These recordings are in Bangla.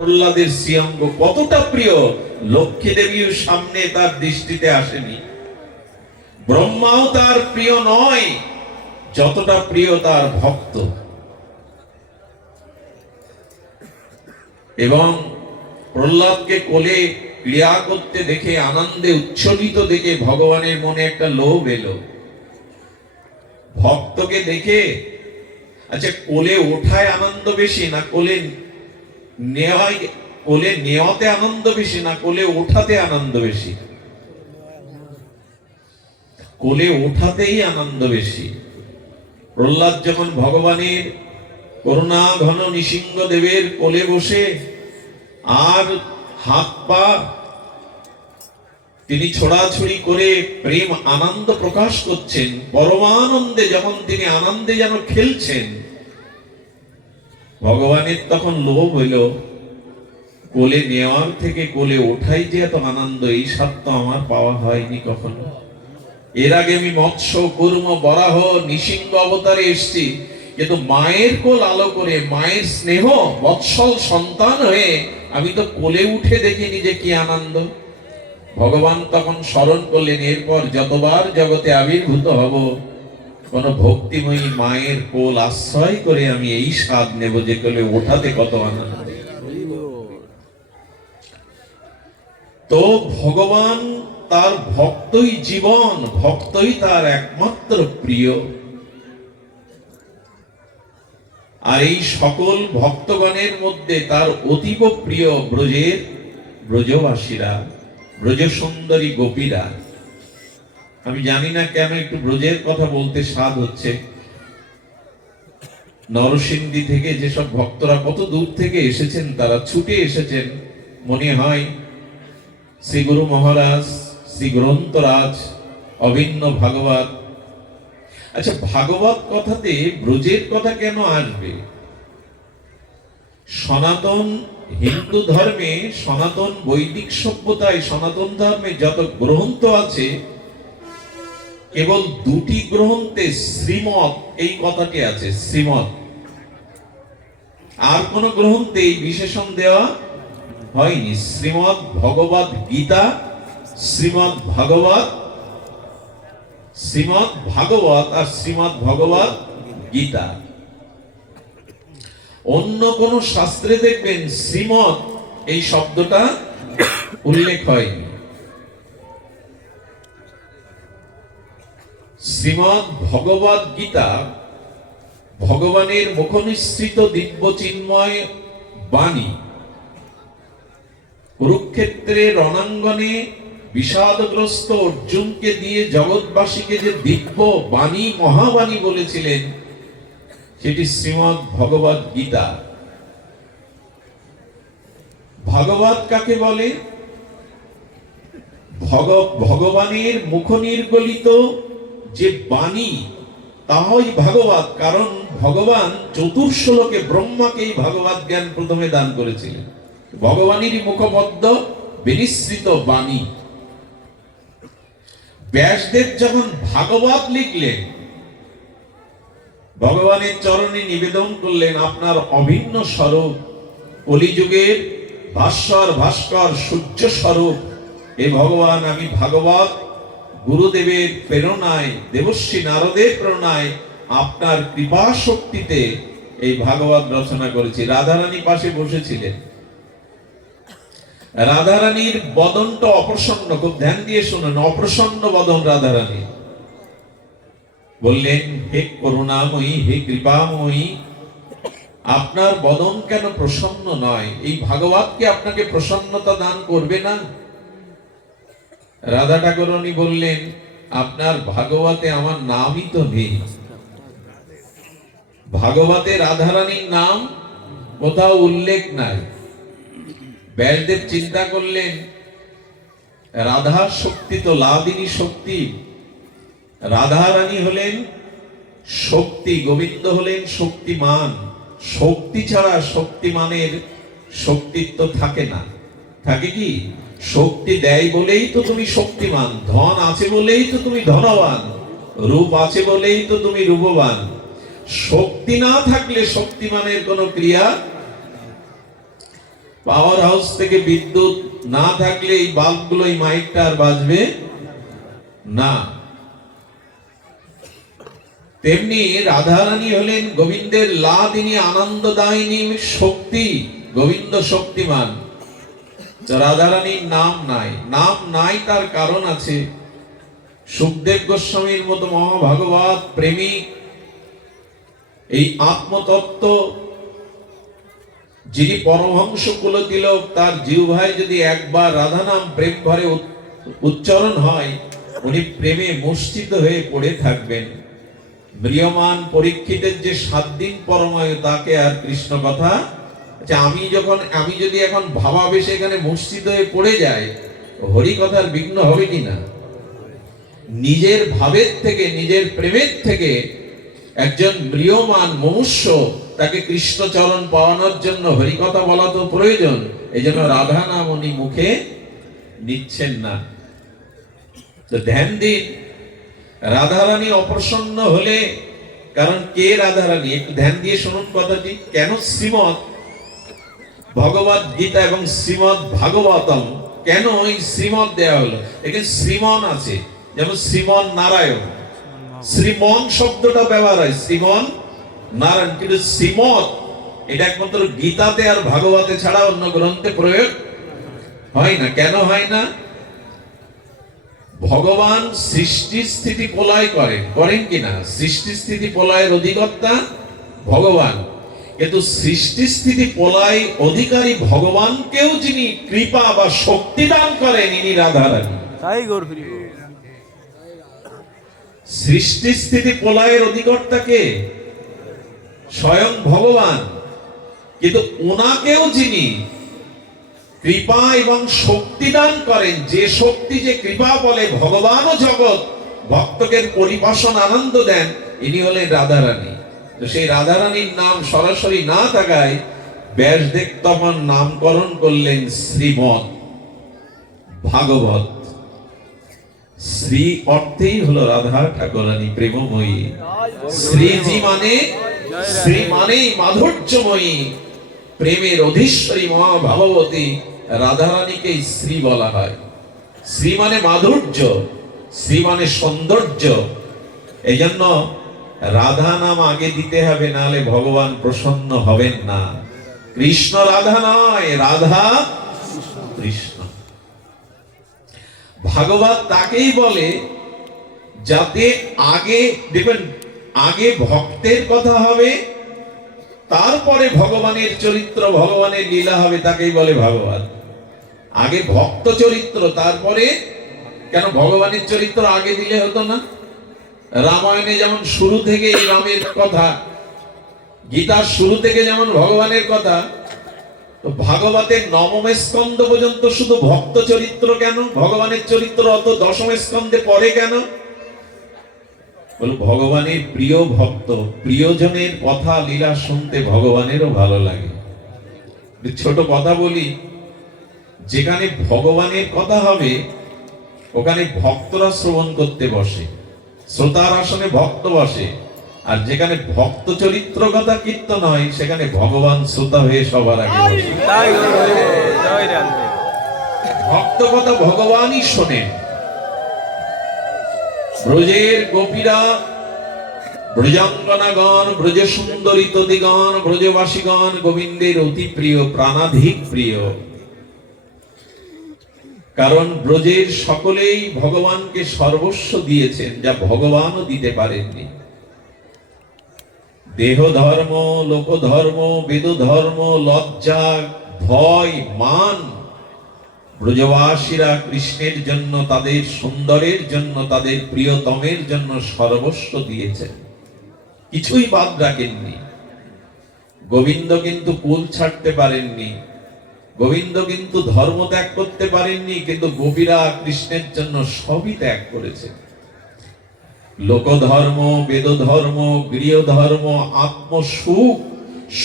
প্রহ্লাদের শ্রীঅঙ্গ কতটা প্রিয়? লক্ষ্মী দেবীর সামনে তার দৃষ্টিতে আসেনি। ব্রহ্মাও তার প্রিয় নয়, যতটা প্রিয় তার ভক্ত। এবং প্রহ্লাদকে কোলে ক্রিয়া করতে দেখে, আনন্দে উচ্ছ্বলিত দেখে ভগবানের মনে একটা লোভ এলো। ভক্তকে দেখে আচ্ছা কোলে ওঠায় আনন্দ বেশি না কোলে নেওয়াই কোলে নেওয়াতে আনন্দ বেশি না কোলে ওঠাতে আনন্দ বেশি? কোলে ওঠাতেই আনন্দ বেশি। প্রহ্লাদ যখন ভগবানের করুণা ঘন নৃসিংহ দেবের কোলে বসে আর হাত পা তিনি ছোড়াছুড়ি করে প্রেম আনন্দ প্রকাশ করছেন, পরমানন্দে যখন তিনি আনন্দে যেন খেলছেন ভগবানের তখন লোভ হইল। কোলে নেওয়ার থেকে কোলে ওঠাই যে এত আনন্দ, এই স্বাদ তো আমার পাওয়া হয়নি কখনো। এর আগে আমি মৎস্য, কুর্ম, বরাহ, নিসিংহ অবতারে এসছি। কিন্তু মায়ের কোল আলো করে, মায়ের স্নেহ বৎসল সন্তান হয়ে আমি তো কোলে উঠে দেখিনি যে কি আনন্দ। ভগবান তখন স্মরণ করলেন, এরপর যতবার জগতে আবির্ভূত হব কোন ভক্তিময়ী মায়ের কোল আশ্রয় করে আমি এই স্বাদ নেব যে কোলে ওঠাতে কত আনন্দ। তো ভগবান তার ভক্তই জীবন, ভক্তই তার একমাত্র প্রিয়। আর এই সকল ভক্তগণের মধ্যে তার অতীব প্রিয় ব্রজের ব্রজবাসীরা ব্রজ সুন্দরী গোপীরা। আমি জানি না কেন একটু ব্রজের কথা বলতে স্বাদ হচ্ছে। নরসিংদী থেকে যেসব ভক্তরা কত দূর থেকে এসেছেন, তারা ছুটে এসেছেন। মনে হয় শ্রী গুরু মহারাজ, শ্রী গ্রন্থরাজ, অভিন্ন ভাগবত। আচ্ছা ভাগবত কথাতে ব্রজের কথা কেন আসবে? সনাতন হিন্দু ধর্মে সনাতন বৈদিক সভ্যতায় সনাতন ধর্মে যত গ্রন্থ আছে কেবল দুটি গ্রন্থে শ্রীমত এই কথাটি আছে? শ্রীমত আর কোন গ্রন্থে এই বিশেষণ দেওয়া হয়নি। শ্রীমদ ভগবত গীতা শ্রীমদ ভাগবত শ্রীমদ ভাগবত আর শ্রীমদ ভগবত গীতা। অন্য কোন শাস্ত্রে দেখবেন শ্রীমদ এই শব্দটা উল্লেখ হয়নি। শ্রীমদ ভগবত গীতা ভগবানের মুখনিসৃত দিব্য চিন্ময় বাণী। কুরুক্ষেত্রে রণাঙ্গনে বিষাদগ্রস্ত অর্জুনকে দিয়ে জগৎবাসীকে যে দিব্য বাণী, মহাবাণী বলেছিলেন, সেটি শ্রীমদ ভগবত গীতা। ভাগবত কাকে বলে? ভগ, ভগবানের মুখ নির্গলিত যে বাণী, তাহই ভাগবত, কারণ ভগবান চতুর্শলোকে ব্রহ্মাকে এই ভাগবত জ্ঞান প্রথমে দান করেছিলেন। ভগবানেরই মুখবদ্ধ বিনিশ্রিত বাণী। ব্যাসদেব যখন ভাগবত লিখলেন, ভগবানের চরণে নিবেদন করলেন, আপনার অভিন্ন স্বরূপ, কলিযুগের ভাস্বর ভাস্কর সূর্য স্বরূপ এ ভগবান, আমি ভাগবত গুরুদেবের প্রেরণায়, দেবশ্রী নারদের প্রেরণায় আপনার কৃপা শক্তিতে এই ভাগবত রচনা করেছি। রাধারানী পাশে বসেছিলেন। রাধারানীর বদনটা অপ্রসন্ন, খুব ধ্যান দিয়ে শুনুন, অপ্রসন্ন বদন রাধারানী। বললেন, হে করুণাময়ী, হে কৃপাময়ী, আপনার বদন কেন প্রসন্ন নয়? এই ভাগবত কি আপনাকে প্রসন্নতা দান করবে না? রাধা ঠাকুরনী বললেন, আপনার ভাগবতে আমার নামই তো নেই। ভাগবতে রাধারানীর নাম কোথাও উল্লেখ নাই। ব্যাসদেব চিন্তা করলেন রাধা শক্তি তো লাদিনী শক্তি। রাধা রানী হলেন শক্তি, গোবিন্দ হলেন শক্তিমান। শক্তি ছাড়া শক্তিমানের শক্তিত্ব থাকে না। থাকে কি? শক্তি দেয় বলেই তো তুমি শক্তিমান। ধন আছে বলেই তো তুমি ধনবান। রূপ আছে বলেই তো তুমি রূপবান। শক্তি না থাকলে শক্তিমানের কোনো ক্রিয়া পাওয়ার হাউস থেকে বিদ্যুৎ না থাকলে এই বাল্বগুলো, এই মাইকটা আর বাজবে না। তেমনি রাধারানী হলেন গোবিন্দের লাদিনী আনন্দদায়িনী শক্তি, গোবিন্দ শক্তিমান। রাধারানীর নাম নাই। নাম নাই তার কারণ আছে সুখদেব গোস্বামীর মতো মহাভাগবত প্রেমিক এই আত্মতত্ত্ব যিনি পরমহংস কুলতিলক তার জিহ্বায় যদি একবার রাধা নাম প্রেম উৎ- উচ্চারণ হয়, উনি প্রেমে মুষ্টিত হয়ে পড়ে থাকবেন। ম্রিয়মান পরীক্ষিতের যে সাত দিন পরময়, তাকে আর কৃষ্ণ কথা আচ্ছা আমি যখন, আমি যদি এখন ভাবাবেশে এখানে মুষ্টিত হয়ে পড়ে যাই হরি কথার বিঘ্ন হবে কিনা? নিজের ভাবের থেকে, নিজের প্রেমের থেকে একজন ম্রিয়মান মনুষ্য তাকে কৃষ্ণচরণ পাওয়ানোর জন্য হরিকথা বলা তো প্রয়োজন এই জন্য রাধা নাম উনি মুখে নিচ্ছেন না। তো ধ্যান দিন, রাধারানী অপ্রসন্ন হলে, কারণ কে রাধারানী? একটু ধ্যান দিয়ে শুনুন কথাটি, কেন শ্রীমৎ ভগবত গীতা এবং শ্রীমৎ ভাগবতম কেন এই শ্রীমৎ দেয়া হলো? এখানে শ্রীমন আছে, যেমন শ্রীমন নারায়ণ। শ্রীমন শব্দটা ব্যবহার হয়, শ্রীমন নারায়ণ। কিন্তু শ্রীমত এটা একমাত্র গীতাতে আর ভাগবতে ছাড়া অন্য গ্রন্থে প্রয়োগ হয় না। কেন হয় না? ভগবান সৃষ্টি স্থিতি প্রলয় করেন। করেন কিনা? সৃষ্টি স্থিতি প্রলয়ের অধিকর্তা ভগবান। কিন্তু সৃষ্টি স্থিতি প্রলয় অধিকারী ভগবানকেও যিনি কৃপা বা শক্তি দান করেন ইনি রাধারানী। তাই গৌর সৃষ্টি স্থিতি প্রলয়ের অধিকর্তাকে স্বয়ং ভগবান। কিন্তু ওনাকেও যিনি কৃপা এবং শক্তি দান করেন যে শক্তি যে কৃপা বলে ভগবানও জগৎ ভক্তকে পরিপাশন আনন্দ দেন ইনি হলেন রাধারানী। সেই রাধারানীর নাম সরাসরি না থাকায় ব্যাসদেব তখন নামকরণ করলেন শ্রীমৎ ভাগবত। শ্রী অর্থেই হলো রাধা ঠাকুরানী প্রেমময়ী। শ্রীজি মানে শ্রী মানেই মাধুর্যময়ী। প্রেমের অধীশ্বরী মহা ভাববতী রাধারানীকে শ্রী বলা হয়। শ্রী মানে মাধুর্য, শ্রী মানে সৌন্দর্য। এই জন্য রাধা নাম আগে দিতে হবে নাহলে ভগবান প্রসন্ন হবেন না। কৃষ্ণ রাধা নয়, রাধা কৃষ্ণ। ভাগবত তাকেই বলে, যাতে আগে, দেখবেন, আগে ভক্তের কথা হবে, তারপরে ভগবানের চরিত্র, ভগবানের লীলা হবে, তাকেই বলে ভাগবত। আগে ভক্ত চরিত্র, তারপরে কেন ভগবানের চরিত্র আগে দিলে হতো না? রামায়ণে যেমন শুরু থেকে রামের কথা, গীতার শুরু থেকে যেমন ভগবানের কথা ভাগবতের নবম স্কন্ধ পর্যন্ত শুধু ভক্ত চরিত্র কেন? ভগবানের চরিত্র অত দশম স্কন্ধে পড়ে কেন? ভগবানের প্রিয় ভক্ত, প্রিয়জনের কথা, লীলা শুনতে ভগবানেরও ভালো লাগে। ছোট কথা বলি, যেখানে ভগবানের কথা হবে, ওখানে ভক্তরা শ্রবণ করতে বসে। শ্রোতার আসনে ভক্ত বসে। আর যেখানে ভক্ত চরিত্র কথা কীর্তন হয় সেখানে ভগবান শ্রোতা হয়ে সবার আগে ভক্ত কথা ভগবানই শোনেন ব্রজের গোপীরা ব্রজাঙ্গনাগণ ব্রজ সুন্দরী তদিগণ ব্রজবাসীগণ গোবিন্দের অতি প্রিয় প্রাণাধিক প্রিয়। কারণ ব্রজের সকলেই ভগবানকে সর্বস্ব দিয়েছেন, যা ভগবানও দিতে পারেননি। দেহ ধর্ম লোক ধর্ম বেদ ধর্ম লজ্জা, ভয়, মান, ব্রজবাসীরা কৃষ্ণের জন্য, তাদের সুন্দরের জন্য, তাদের প্রিয়তমের জন্য সর্বস্ব দিয়েছেন। কিছুই বাদ রাখেননি। গোবিন্দ কিন্তু কুল ছাড়তে পারেননি। গোবিন্দ কিন্তু ধর্ম ত্যাগ করতে পারেননি, কিন্তু গোপীরা কৃষ্ণের জন্য সবই ত্যাগ করেছেন লোকধর্ম বেদ ধর্ম গৃহ ধর্ম আত্মসুখ,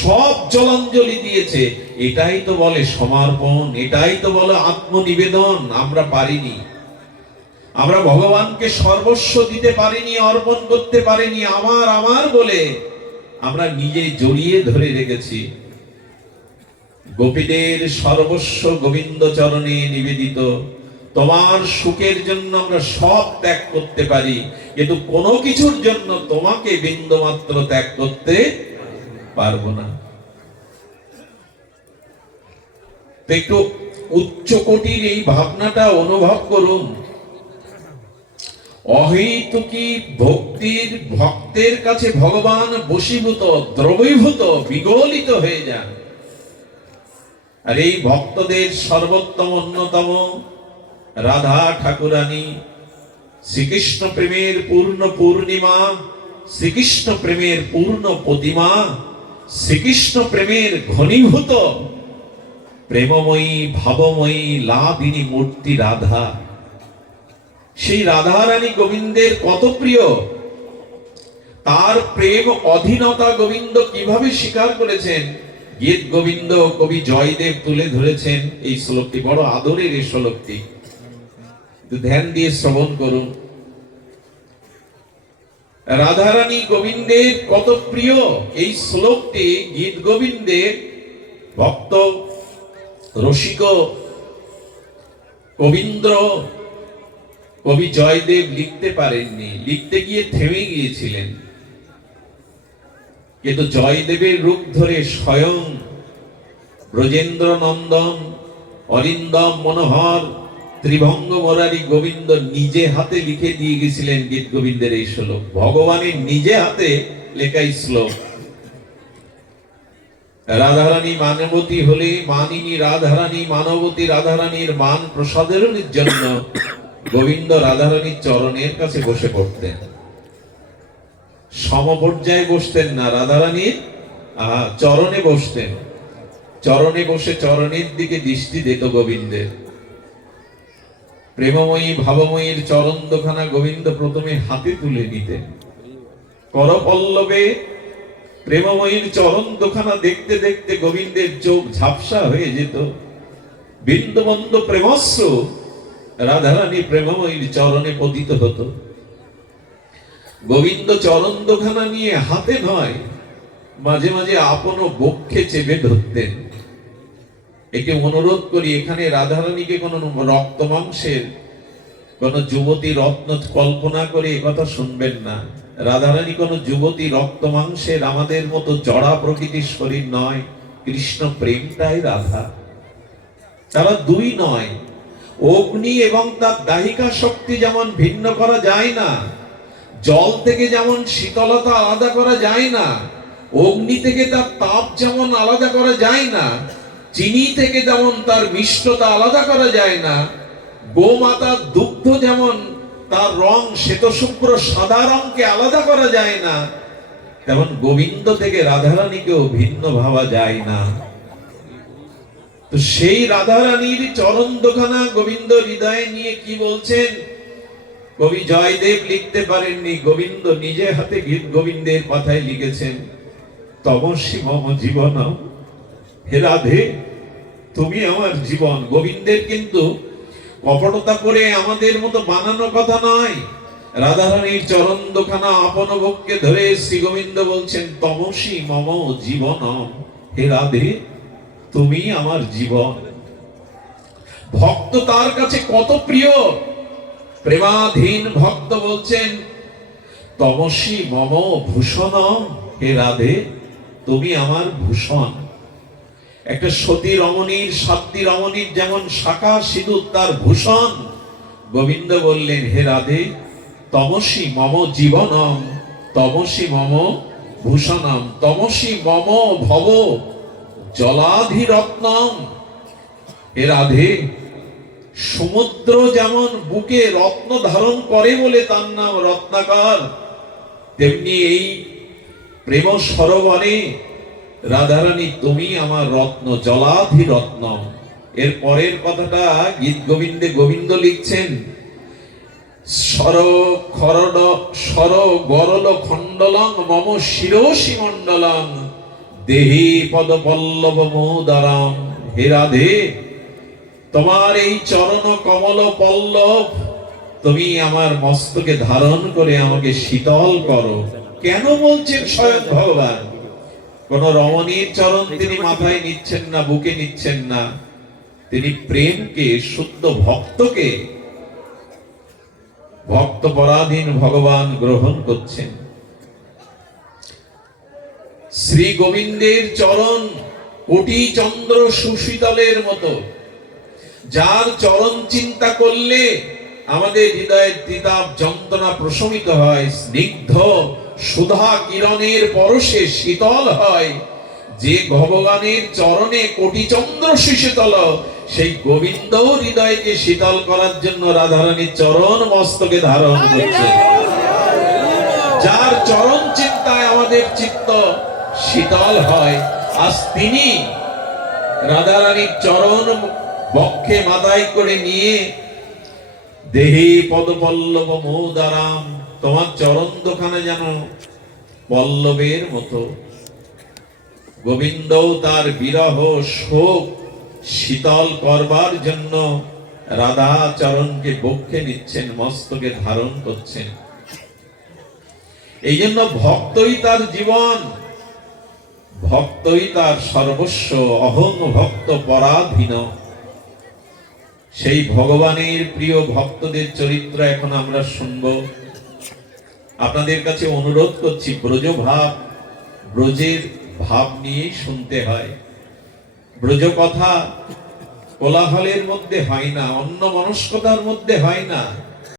সব জলাঞ্জলি দিয়েছে। এটাই তো বলে সমর্পণ, এটাই তো বলে আত্মনিবেদন, আমরা পারিনি। আমরা ভগবানকে সর্বস্ব দিতে পারিনি, অর্পণ করতে পারিনি, আমার আমার বলে আমরা নিজে জড়িয়ে ধরে রেখেছি। গোপীদের সর্বস্ব গোবিন্দ চরণে নিবেদিত। তোমার সুখের জন্য আমরা সব ত্যাগ করতে পারি, কিন্তু কোনো কিছুর জন্য তোমাকে বিন্দুমাত্র ত্যাগ করতে পারব না। একটু উচ্চ কোটির এই ভাবনাটা অনুভব করুন। অহেতুকি ভক্তির ভক্তের কাছে ভগবান বশীভূত, দ্রবীভূত, বিগলিত হয়ে যান। আর এই ভক্তদের সর্বোত্তম অন্যতম রাধা ঠাকুরানী শ্রীকৃষ্ণ প্রেমের পূর্ণ পূর্ণিমা, শ্রীকৃষ্ণ প্রেমের পূর্ণ প্রতিমা, শ্রীকৃষ্ণ প্রেমের ঘনীভূত, প্রেমময়ী, ভাবময়ী, লাভিনী মূর্তি রাধা। সেই রাধারানী গোবিন্দের কত প্রিয়? তার প্রেম অধীনতা গোবিন্দ কীভাবে স্বীকার করেছেন? গীত গোবিন্দ কবি জয়দেব তুলে ধরেছেন এই শ্লোকটি। বড় আদরের এই শ্লোকটি। ধ্যান দিয়ে শ্রবণ করুন। রাধারানী গোবিন্দের কত প্রিয়? এই শ্লোকটি গীত গোবিন্দের ভক্ত, রসিক, কবীন্দ্র, কবি জয়দেব লিখতে পারেননি। লিখতে গিয়ে থেমে গিয়েছিলেন। কিন্তু জয়দেবের রূপ ধরে স্বয়ং ব্রজেন্দ্র নন্দন অরিন্দম মনোহর, ত্রিভঙ্গ মোরারি গোবিন্দ নিজে হাতে লিখে দিয়ে গেছিলেন গীত গোবিন্দের এই শ্লোক। ভগবানের নিজে হাতে লেখা এই শ্লোক। রাধারানী মানবতী হলে মানিনী, রাধারানী মানবতী, রাধারানীর মান প্রসাদের জন্য গোবিন্দ রাধারানীর চরণের কাছে বসে পড়তেন। সমপর্যায়ে বসতেন না রাধারানীর চরণে বসতেন। চরণে বসে চরণের দিকে দৃষ্টি দিত গোবিন্দের। প্রেমময়ী, ভাবময়ীর চরণ দোখানা গোবিন্দ প্রথমে হাতে তুলে নিতেন। করপল্লবে প্রেমময়ীর চরণ দোখানা দেখতে দেখতে গোবিন্দের চোখ ঝাপসা হয়ে যেত। বিন্দুবন্দ প্রেমস্য রাধারানী প্রেমময়ীর চরণে পতিত হতো। গোবিন্দ চরণ দোখানা নিয়ে হাতে নয়, মাঝে মাঝে আপন বক্ষে চেপে ধরতেন। একে অনুরোধ করি, এখানে রাধারানীকে কোনো রক্ত মাংসের, কোন যুবতী রত্ন কল্পনা করে কথা শুনবেন না। রাধারানী কোন যুবতী রক্ত মাংসের আমাদের মতো জড়া প্রকৃতির শরীর নয়, কৃষ্ণ প্রেমটাই রাধা। তারা দুই নয়, অগ্নি এবং তার দাহিকা শক্তি যেমন ভিন্ন করা যায় না জল থেকে যেমন শীতলতা আলাদা করা যায় না, অগ্নি থেকে তার তাপ যেমন আলাদা করা যায় না, চিনি থেকে যেমন তার মিষ্টতা আলাদা করা যায় না, গোমাতার দুগ্ধ যেমন তার রং শ্বেতশুভ্র সাদা রংকে আলাদা করা যায় না, তেমন গোবিন্দ থেকে রাধারানীকেও ভিন্ন ভাবা যায় না। তো সেই রাধারানীর চরণ দোকানা গোবিন্দ হৃদয়ে নিয়ে কি বলছেন? কবি জয়দেব লিখতে পারেননি, গোবিন্দ নিজে হাতে গীত গোবিন্দের কথায় লিখেছেন। তমসী মম জীবন হে রাধে, তুমি আমার জীবন। গোবিন্দের কিন্তু কপটতা করে আমাদের মতো বানানো কথা নয়। রাধারানীর চরণ দোকানা আপন ভোগকে ধরে শ্রী গোবিন্দ বলছেন তমসী মম জীবন হে রাধে, তুমি আমার জীবন। ভক্ত তার কাছে কত প্রিয় প্রেমাধীন ভক্ত বলছেন, তমসী মম ভূষণ হে রাধে, তুমি আমার ভূষণ। একটা সতী রমণীর, সাতী রমণীর যেমন শাখা সিঁদুর, তার ভূষণ। গোবিন্দ বললেন, হে রাধে, তমসী মম জীবনম, তমসী মম ভূষণম, তমসী মম ভব, জলাধিরত্নম। হে রাধে সমুদ্র যেমন বুকে রত্ন ধারণ করে বলে তার নাম রত্নাকর, তেমনি এই প্রেম সরোবরে রাধারানী, তুমি আমার রত্ন, জলাধি রত্ন। এর পরের কথাটা গীত গোবিন্দে গোবিন্দ লিখছেন, সর খরড সর গরল খণ্ডলং, মম শিরোশি মণ্ডলং, দেহি পদ পল্লব মোদারাম। হে রাধে তোমার এই চরণ কমল পল্লব, তুমি আমার মস্তকে ধারণ করে আমাকে শীতল করো। কেন বলছেন স্বয়ং ভগবান? কোন রমণীর চরণ তিনি মাথায় নিচ্ছেন না, বুকে নিচ্ছেন না। তিনি প্রেমকে, শুদ্ধ ভক্তকে ভক্ত পরাধীন ভগবান গ্রহণ করছেন। শ্রী গোবিন্দের চরণ কোটি চন্দ্র সুশীতলের মতো। যার চরণ চিন্তা করলে আমাদের হৃদয়ের তিতাব যন্ত্রণা প্রশমিত হয়, স্নিগ্ধ সুধা কিরণের পরশে শীতল হয়। যে ভগবানের চরণে কোটি চন্দ্র শীতল, সেই গোবিন্দ হৃদয়কে শীতল করার জন্য রাধারানীর চরণ মস্তকে ধারণ করছে। যার চরণ চিন্তায় আমাদের চিত্ত শীতল হয়, আজ তিনি রাধারানীর চরণ বক্ষে মাথায় করে নিয়ে, দেহে পদপল্লব মৌদারাম, তোমার চরণ দোকানে যেন পল্লবের মতো। গোবিন্দ তার বিরহ শোক শীতল করবার জন্য রাধা চরণকে বক্ষে নিচ্ছেন, মস্তকে ধারণ করছেন। এই জন্য ভক্তই তার জীবন, ভক্তই তার সর্বস্ব, অহং ভক্ত পরাধীন। সেই ভগবানের প্রিয় ভক্তদের চরিত্র এখন আমরা শুনব। আপনাদের কাছে অনুরোধ করছি ব্রজ ভাব ব্রজের ভাব নিয়েই শুনতে হয়। ব্রজ কথা কোলাহলের মধ্যে হয় না অন্য মনস্কতার মধ্যে হয় না।